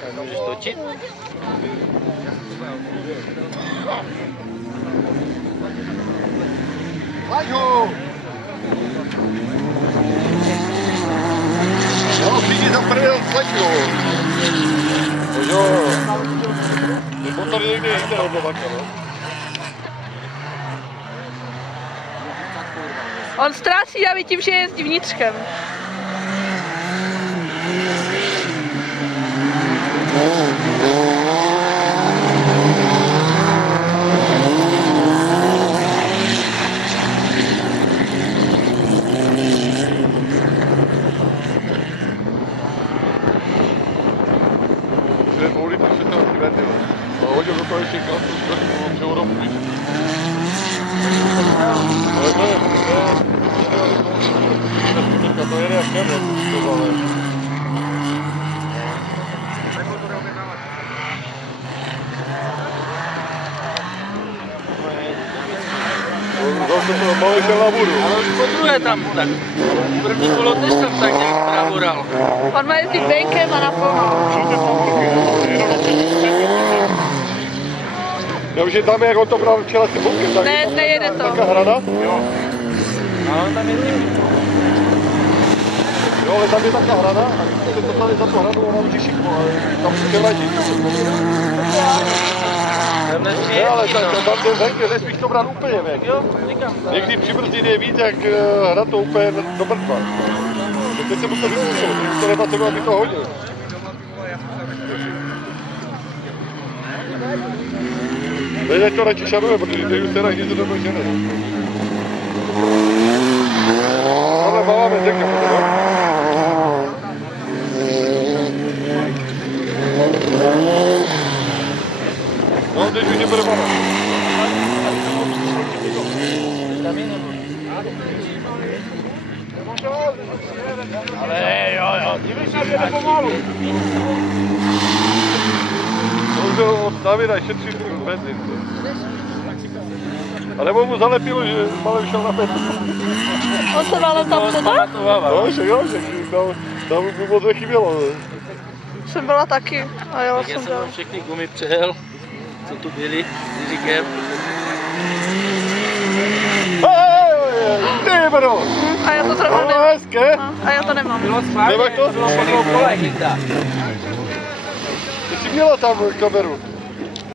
Můžeš točit? Laďo! No, přijdi za prvěl sleďo. Jo. Nebo tady někde jinde odlovaka, no. On ztrácí davy tím, že jezdí vnitřkem. Hodil do toho ještě klasu, převodom půjde. Ale to jede jak keble, to ale. Zase to malý šel na vodu. Ale už po druhé tam tak. První kolo tež tam tak nějak pravoral. On má jezdit venkem a naplno. Já už je tam, jak on to bral včera s tím bokem, tak ne, nejede to. Taká hrana? Jo. No, tam je Jo, ale tam je taká hrana a když se dostali za tu hranu, ona už je šikmo, ale tam se ladí. Ne, ale tam ten venky, nespíš to brát úplně ven. Jo, říkám. Někdy přibrzdit je víc, jak hrát to úplně do mrtva. Teď se mu to vypůjčilo, to nepatřeba, aby to hodil. Teď to radši šanuje, protože teď už se radí, že to bude žene. Ale máme děka, no? No, teď už je bude mama. Ale jo, Dívíš, že jde pomalu. Už od Davida šetří benzín. A nebo mu zalepilo, že malem šel na Petru. On se válem tam předal? No, že jo, že tam mu moc nechybělo. Jsem byla taky a jela tak já jsem jsem dál. tam všechny gumy přejel, co tu byly, s Jiříkem. Ty bro! A já to třeba No, nemám. hezké. A já to nemám. Bylo schválně, Nemáš to? bylo po dvou kolech, Ty jsi měla tam kameru.